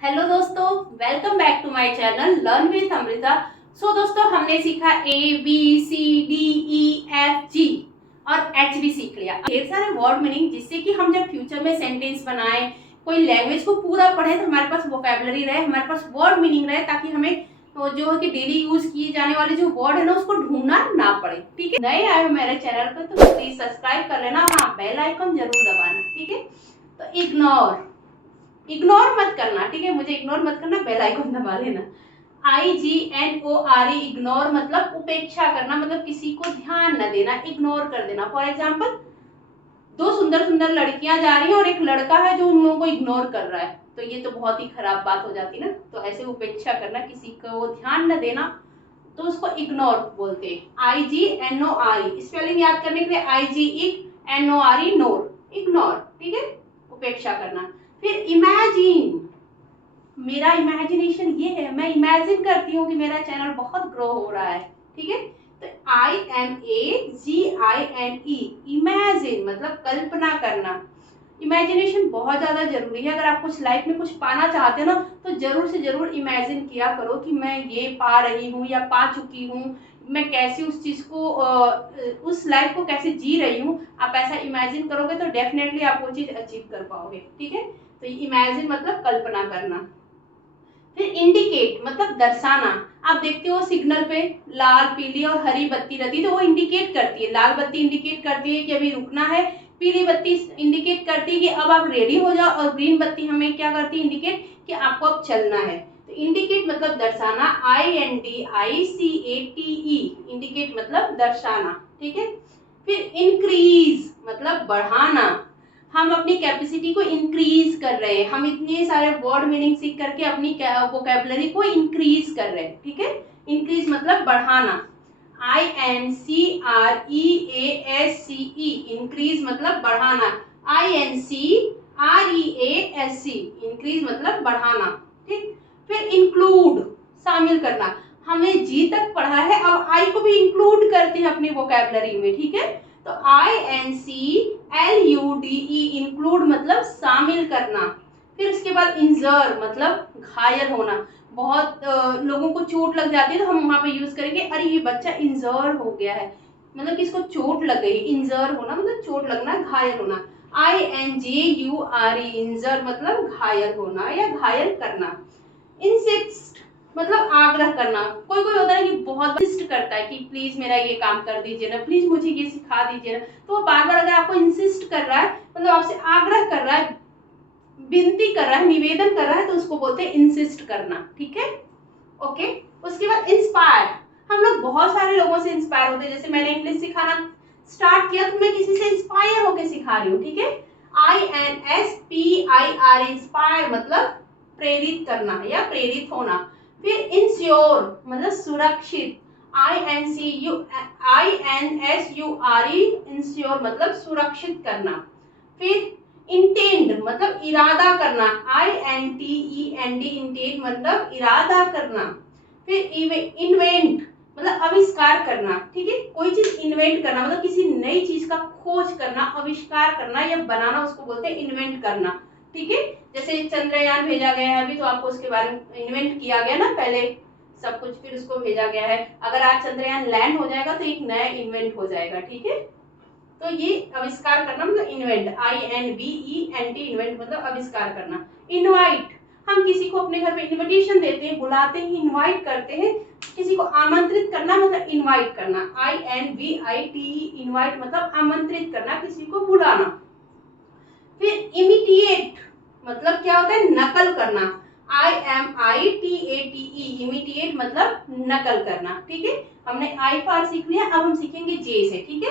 Hello दोस्तों, welcome back to my channel learn with Amrita. So दोस्तों, हमने सीखा ABCDEFG और H भी सीख लिया। ढेर सारे वर्ड मीनिंग, जिससे कि हम जब फ्यूचर में सेंटेंस बनाएं, कोई लैंग्वेज को पूरा पढ़े तो हमारे पास वोकैबुलरी रहे, हमारे पास वर्ड मीनिंग रहे, ताकि हमें जो है कि डेली यूज किए जाने वाले जो वर्ड है ना, उसको ढूंढना ना पड़े। ठीक है, नए आए हो मेरे चैनल पर तो प्लीज सब्सक्राइब कर लेना, हाँ बेल आइकन जरूर दबाना। ठीक है, तो इग्नोर मत करना। ठीक है, मुझे इग्नोर मत करना, बेल आइकन दबा लेना। IGNORE इग्नोर मतलब उपेक्षा करना, मतलब किसी को ध्यान न देना, इग्नोर कर देना। फॉर एग्जाम्पल, दो सुंदर सुंदर लड़कियां जा रही हैं और एक लड़का है जो उन लोगों को इग्नोर कर रहा है, तो ये तो बहुत ही खराब बात हो जाती ना। तो ऐसे उपेक्षा करना, किसी को ध्यान न देना, तो उसको इग्नोर बोलते हैं। IGNORE स्पेलिंग याद करने के लिए IGNORE नोर, इग्नोर। ठीक है, उपेक्षा करना। फिर इमेजिन, मेरा इमेजिनेशन ये है, मैं इमेजिन करती हूँ कि मेरा चैनल बहुत ग्रो हो रहा है। ठीक है, तो IMAGINE इमेजिन मतलब कल्पना करना। इमेजिनेशन बहुत ज्यादा जरूरी है। अगर आप कुछ लाइफ में कुछ पाना चाहते हो ना, तो जरूर से जरूर इमेजिन किया करो कि मैं ये पा रही हूँ या पा चुकी हूँ, मैं कैसे उस चीज को उस लाइफ को कैसे जी रही हूँ। आप ऐसा इमेजिन करोगे तो डेफिनेटली आप वो चीज अचीव कर पाओगे। ठीक है, तो इमेजिन मतलब कल्पना करना। फिर इंडिकेट मतलब दर्शाना। आप देखते हो सिग्नल पे लाल पीली और हरी बत्ती रहती है, तो वो इंडिकेट करती है। लाल बत्ती इंडिकेट करती है कि अभी रुकना है, पीली बत्ती इंडिकेट करती है कि अब आप रेडी हो जाओ, और ग्रीन बत्ती हमें क्या करती है, इंडिकेट कि आपको अब चलना है। तो इंडिकेट मतलब दर्शाना, INDICATE इंडिकेट मतलब दर्शाना। ठीक है, फिर इंक्रीज मतलब बढ़ाना। हम अपनी कैपेसिटी को इंक्रीज कर रहे हैं, हम इतने सारे वर्ड मीनिंग सीख करके अपनी वोकैबुलरी को इंक्रीज कर रहे हैं। ठीक है, इंक्रीज मतलब बढ़ाना, INCREASCE इंक्रीज मतलब बढ़ाना, INCREASC इंक्रीज मतलब बढ़ाना। ठीक, फिर इंक्लूड शामिल करना। हमने जी तक पढ़ा है, अब आई को भी इंक्लूड करते हैं अपनी वोकैबुलरी में। ठीक है, तो INCLUDE इंक्लूड मतलब शामिल करना। फिर उसके बाद इंजर मतलब घायल होना। बहुत लोगों को चोट लग जाती है, तो हम वहां पे यूज करेंगे, अरे ये बच्चा इंजर हो गया है, मतलब कि इसको चोट लग गई। इंजर होना मतलब चोट लगना, घायल होना। INJURE इंजर मतलब घायल होना या घायल करना। इंसिस्ट मतलब आग्रह करना। कोई कोई होता है कि बहुत इंसिस्ट करता है कि प्लीज मेरा ये काम कर दीजिए ना, प्लीज मुझे ये सिखा दीजिए ना। तो वो बार बार अगर आपको इंसिस्ट कर रहा है, मतलब आपसे आग्रह कर रहा है, विनती कर रहा है, निवेदन कर रहा है, तो उसको बोलते हैं इंसिस्ट करना। ठीक है, ओके। उसके बाद इंस्पायर, हम लोग बहुत सारे लोगों से इंस्पायर होते हैं। जैसे मैंने इंग्लिश सिखाना स्टार्ट किया तो मैं किसी से इंस्पायर होकर सिखा रही हूँ। ठीक है, INSPIR इंस्पायर मतलब प्रेरित करना या प्रेरित होना। फिर इंश्योर मतलब सुरक्षित, INSURE इंश्योर मतलब सुरक्षित करना। फिर इंटेंड मतलब इरादा करना, INTEND इंटेंड मतलब इरादा करना। फिर इन्वेंट मतलब आविष्कार करना। ठीक है, कोई चीज इन्वेंट करना मतलब किसी नई चीज का खोज करना, आविष्कार करना या बनाना, उसको बोलते हैं इन्वेंट करना। ठीक है, जैसे चंद्रयान भेजा गया है अभी, तो आपको उसके बारे में इन्वेंट किया गया ना पहले सब कुछ, फिर उसको भेजा गया है। अगर आज चंद्रयान लैंड हो जाएगा तो एक नया इन्वेंट हो जाएगा। ठीक है, तो ये आविष्कार करना मतलब इन्वेंट, INVENT इन्वेंट मतलब आविष्कार करना। इनवाइट, हम किसी को अपने घर पे इनविटेशन देते हैं, बुलाते हैं, इनवाइट करते हैं, किसी को आमंत्रित करना मतलब इनवाइट करना, INVITE इनवाइट मतलब आमंत्रित करना, किसी को बुलाना। फिर इमिटिएट मतलब क्या होता है, नकल करना, IMITATE इमिटिएट मतलब नकल करना। ठीक है, हमने आई फॉर सीख लिया, अब हम सीखेंगे जे से। ठीक है,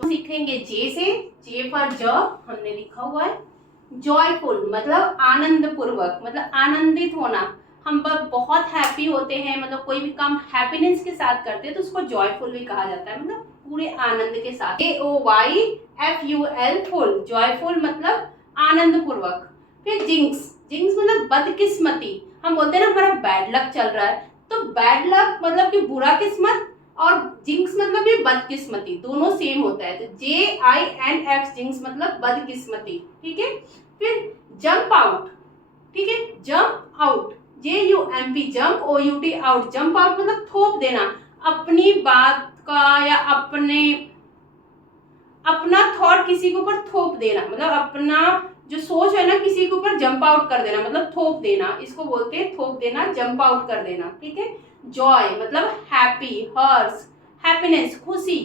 तो सीखेंगे जे से। जे फॉर जॉब हमने लिखा हुआ है। जॉयफुल मतलब आनंद पूर्वक, मतलब आनंदित होना। हम बहुत हैप्पी होते हैं, मतलब कोई भी काम हैप्पीनेस के साथ करते हैं तो उसको जॉयफुल भी कहा जाता है, मतलब पूरे आनंद के साथ। JOYFUL फुल, जॉयफुल मतलब आनंद पूर्वक। फिर जिंक्स, जिंक्स मतलब बदकिस्मती। हम बोलते हैं ना हमारा बैड लक चल रहा है, तो बैड लक मतलब कि बुरा किस्मत, और जिंक्स मतलब भी बदकिस्मती, दोनों सेम होता है। तो JINX जिंक्स मतलब बदकिस्मती। ठीक है, फिर जंप आउट। ठीक है, jump out JUMP jump, OUT out. Jump out मतलब थोप देना, अपनी बात का या अपना थॉट किसी के ऊपर थोप देना, मतलब अपना जो सोच है ना किसी के ऊपर जंप आउट कर देना, मतलब थोप देना, इसको बोलते हैं थोप देना, जंप आउट कर देना। ठीक है। जॉय मतलब हैप्पी, हर्ष हैप्पीनेस खुशी,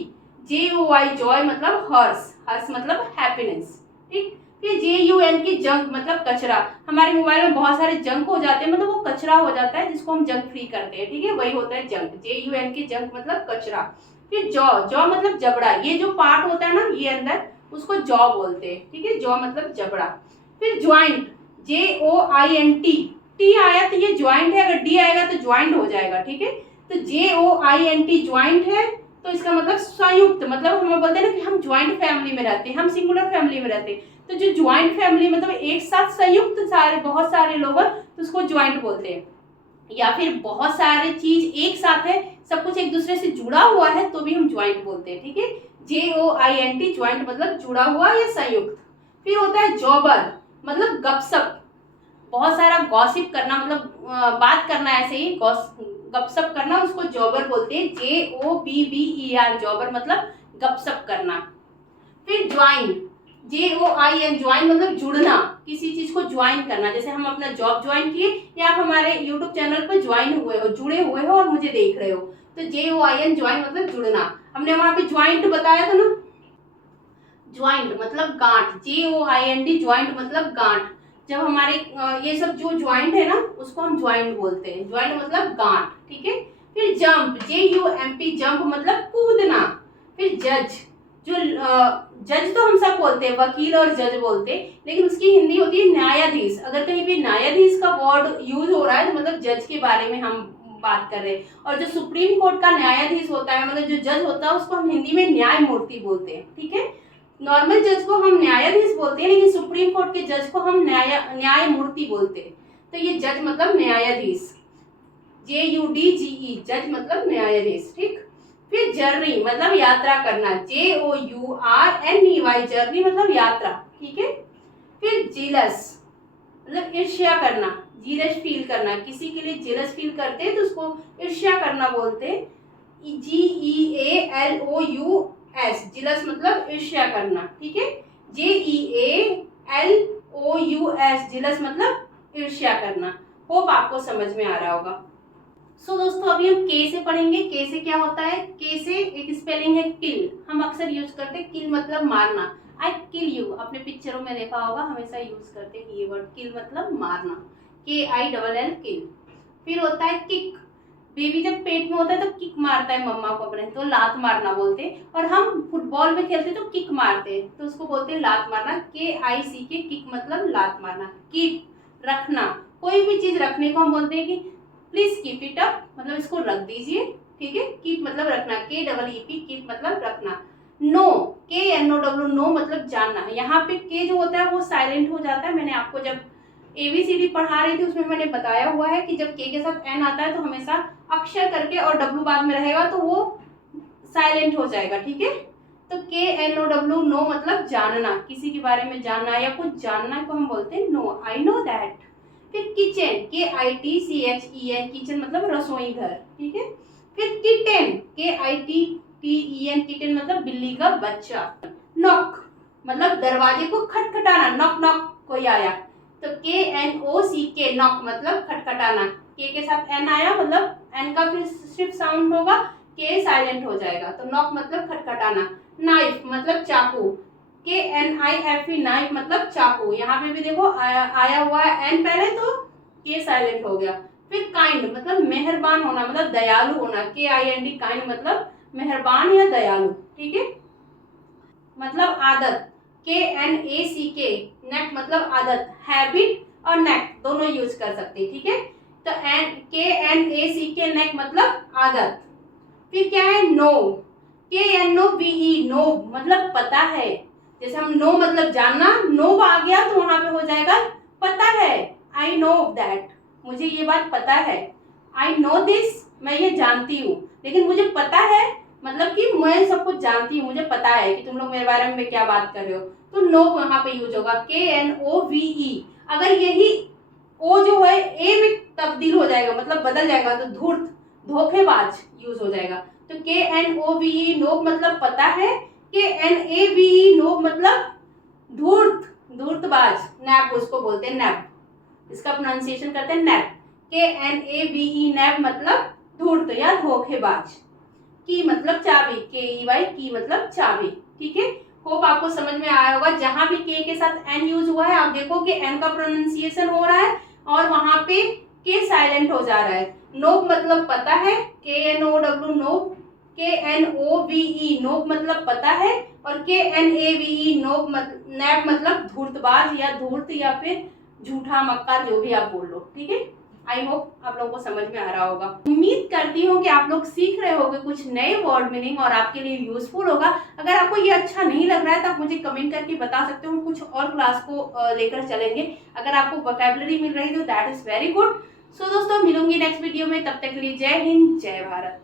JOY जॉय मतलब हर्ष, हर्ष मतलब हैप्पीनेस। ठीक। फिर JUN की जंक मतलब कचरा, हमारे मोबाइल में बहुत सारे जंक हो जाते हैं, मतलब वो कचरा हो जाता है जिसको हम जंक फ्री करते हैं। ठीक है, वही होता है जंक। JUN की जंक मतलब कचरा। फिर जॉ, जॉ मतलब जबड़ा, ये जो पार्ट होता है ना ये अंदर, उसको जॉ बोलते हैं। ठीक है, जॉ मतलब जबड़ा। फिर ज्वाइंट, JOINT, टी आया तो ये ज्वाइंट है, अगर डी आएगा तो ज्वाइंट हो जाएगा। ठीक है, तो JOINT ज्वाइंट है, तो इसका मतलब संयुक्त, मतलब हम बोलते हैं ना कि हम ज्वाइंट फैमिली में रहते हैं, हम सिंगुलर फैमिली में रहते हैं, तो जो ज्वाइंट फैमिली मतलब एक साथ संयुक्त सारे बहुत सारे लोग हैं तो उसको ज्वाइंट बोलते हैं। या फिर बहुत सारे चीज एक साथ है, सब कुछ एक दूसरे से जुड़ा हुआ है तो भी हम ज्वाइंट बोलते हैं। ठीक है, JOINT ज्वाइंट मतलब जुड़ा हुआ या संयुक्त। फिर होता है जॉबर, मतलब गपसप, बहुत सारा गॉसिप करना, मतलब बात करना, ऐसे ही गपसप करना, उसको जॉबर बोलते हैं। JOBBER जॉबर मतलब गपसप करना। फिर ज्वाइन, JOIN ज्वाइन मतलब जुड़ना, किसी चीज को ज्वाइन करना, जैसे हम अपना जॉब ज्वाइन किए या आप हमारे यूट्यूब चैनल पर ज्वाइन हुए हो, जुड़े हुए हो और मुझे देख रहे हो, तो JOIN ज्वाइन मतलब जुड़ना। हमने वहां पे ज्वाइंट बताया था ना, ज्वाइंट मतलब गांठ, JOINT ज्वाइंट मतलब गांठ। जब हमारे ये सब जो ज्वाइंट है ना उसको हम ज्वाइंट बोलते हैं, ज्वाइंट मतलब गांठ। ठीक है। फिर जंप, JUMP जंप मतलब कूदना। फिर जज, जो जज तो हम सब बोलते हैं, वकील और जज बोलते हैं, लेकिन उसकी हिंदी होती है न्यायाधीश। अगर कहीं भी न्यायाधीश का वर्ड यूज हो रहा है तो मतलब जज के बारे में हम बात कर रहे हैं। और जो सुप्रीम कोर्ट का न्यायाधीश होता है, मतलब जो जज होता है, उसको हम हिंदी में न्यायमूर्ति बोलते हैं। ठीक है, नॉर्मल जज को हम न्यायाधीश बोलते हैं, लेकिन सुप्रीम कोर्ट के जज को हम न्यायमूर्ति बोलते हैं। तो ये जज मतलब न्यायाधीश, JUDGE जज मतलब न्यायाधीश। ठीक। फिर जर्नी मतलब यात्रा करना, JOURNEY जर्नी मतलब यात्रा। ठीक है। फिर जीलस मतलब ईर्ष्या करना, जीलस फील करना, किसी के लिए जीलस फील करते हैं तो उसको ईर्ष्या करना बोलते हैं। GEALOUS जीलस मतलब ईर्ष्या करना। ठीक है, JEALOUS जीलस मतलब ईर्ष्या करना। होप आपको समझ में आ रहा होगा। सो दोस्तों अभी हम के से पढ़ेंगे। के से क्या होता है, के से एक स्पेलिंग है किल, हम अक्सर यूज करते हैं, किल मतलब मारना। आई किल यू, अपने पिक्चरों में देखा होगा हमेशा यूज करते हैं ये वर्ड, किल मतलब मारना, KILL किल। फिर होता है किक, बेबी जब पेट में होता है तो किक मारता है मम्मा को अपने, तो लात मारना बोलते हैं। और हम फुटबॉल में खेलते तो किक मारते हैं तो उसको बोलते हैं लात मारना, KICK किक मतलब लात मारना। कीप रखना, कोई भी चीज रखने को हम बोलते हैं कि प्लीज कीप इट अप, मतलब इसको रख दीजिए। ठीक है, कीप मतलब रखना, KEEP कीप मतलब रखना। नो, KNOW नो मतलब जानना। यहाँ पे के जो होता है वो साइलेंट हो जाता है, मैंने आपको जब ABCD पढ़ा रही थी उसमें मैंने बताया हुआ है कि जब के साथ एन आता है तो हमेशा अक्षर करके और डब्ल्यू बाद में रहेगा तो वो साइलेंट हो जाएगा। ठीक है, तो KNOW नो मतलब जानना, किसी के बारे में जानना या कुछ जानना को हम बोलते हैं नो, आई नो दैट। फिर किचन, KITCHEN किचन मतलब रसोई घर। ठीक है। फिर किटेन, KITTEN किटेन मतलब बिल्ली का बच्चा। नॉक मतलब दरवाजे को खटखटाना, नॉक नॉक कोई आया, तो KNOCK नॉक मतलब खटखटाना। के साथ एन आया मतलब एन का फिर सिर्फ साउंड होगा, के साइलेंट हो जाएगा, तो नॉक मतलब खटखटाना। नाइफ मतलब चाकू, KNIFE नाइफ मतलब चाकू। यहाँ पे भी देखो आया हुआ है एन पहले तो के साइलेंट हो गया। फिर काइंड मतलब मेहरबान होना, मतलब दयालु होना, KIND काइंड मतलब मेहरबान या दयालु। ठीक है, मतलब आदत, KNACK नेक मतलब आदत, हैबिट और नेक दोनों यूज कर सकते हैं। ठीक है, तो KNACK नेक मतलब आदत। फिर क्या है नो, KNOWE नो मतलब पता है, जैसे हम नो मतलब जानना, नो आ गया तो वहां पे हो जाएगा पता है, आई नो दैट मुझे ये बात पता है, आई नो दिस मैं ये जानती हूँ, लेकिन मुझे पता है मतलब कि मैं सब कुछ जानती हूँ, मुझे पता है कि तुम लोग मेरे बारे में क्या बात कर रहे हो, तो नो यहाँ पे यूज होगा। KNOVE अगर यही ओ जो है ए में तब्दील मतलब बदल जाएगा, तो धूर्त, धोखेबाज यूज हो जाएगा। तो KNOVE नोब मतलब पता है, KNAVE नोब मतलब धूर्त, धूर्तबाज, नैप उसको बोलते हैं, नैप, इसका प्रोनाउंसिएशन करते हैं नैप। KNAVE नैप मतलब धूर्त या धोखेबाज। की मतलब चाबी, KEY की मतलब चाबी। ठीक है, होप आपको समझ में आया होगा। जहां भी के के साथ एन यूज हुआ है, आप देखो कि एन का प्रोनाउंसिएशन हो रहा है और वहां पे के साइलेंट हो जा रहा है। नोब मतलब पता है, KNOW नोब, KNOVE नोब मतलब पता है, और KNAVE नोब नैप मतलब धूर्तबाज या धूर्त या फिर झूठा, मक्कार, जो भी आप बोल लो। ठीक है, आई होप आप लोगों को समझ में आ रहा होगा। उम्मीद करती हूँ कि आप लोग सीख रहे होंगे कुछ नए वर्ड मीनिंग और आपके लिए यूजफुल होगा। अगर आपको ये अच्छा नहीं लग रहा है तो आप मुझे कमेंट करके बता सकते हो, कुछ और क्लास को लेकर चलेंगे। अगर आपको वोकैबुलरी मिल रही है तो दैट इज वेरी गुड। सो दोस्तों, मिलूंगी नेक्स्ट वीडियो में, तब तक के लिए जय हिंद, जय भारत।